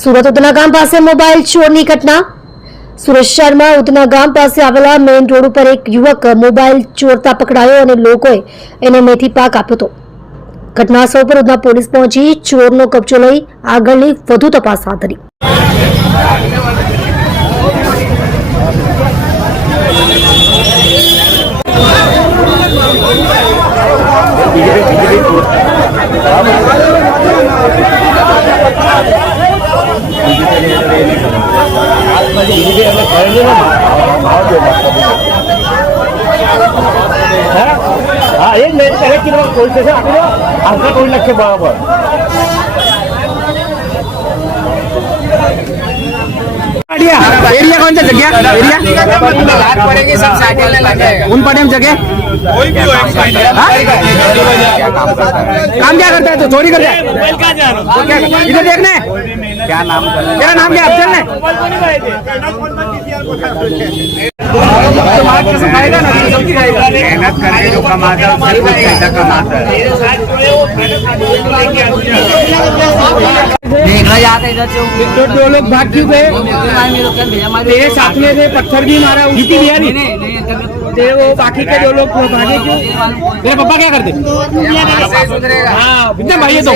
સુરત ઉધના ગામ પાસે મોબાઈલ ચોરની ઘટના। સુરત શહેરમાં ઉધના ગામ પાસે આવેલા મેઇન રોડ ઉપર એક યુવક મોબાઈલ ચોરતા પકડાયો અને લોકોએ એને મેથી પાક આપ્યો હતો। ઘટના સ્થળ પર ઉધના પોલીસ પહોંચી ચોરનો કબજો લઈ આગળની વધુ તપાસ હાથ ધરી। हाँ एक मिनट पहले कि पुलिस स्टेशन आगे आपका कोई लक्ष्य बराबर एरिया कौन सा जगह एरिया बात पड़ेगी सब साइकिल लग जाएगा उन पड़े जगह कोई भी हो काम क्या करता है तो चोरी कर जाए इधर देखने क्या नाम क्या अफजल ने मेहनत करके जो कमाता है उससे कुछ पैसा कमाता है देखा जाता इधर से दो लोग भाग क्यों गए तेरे साथ में से पत्थर भी मारा उसकी भी तेरे वो बाकी के दो लोग भागे क्यों तेरे पापा क्या करते हाँ भाई तो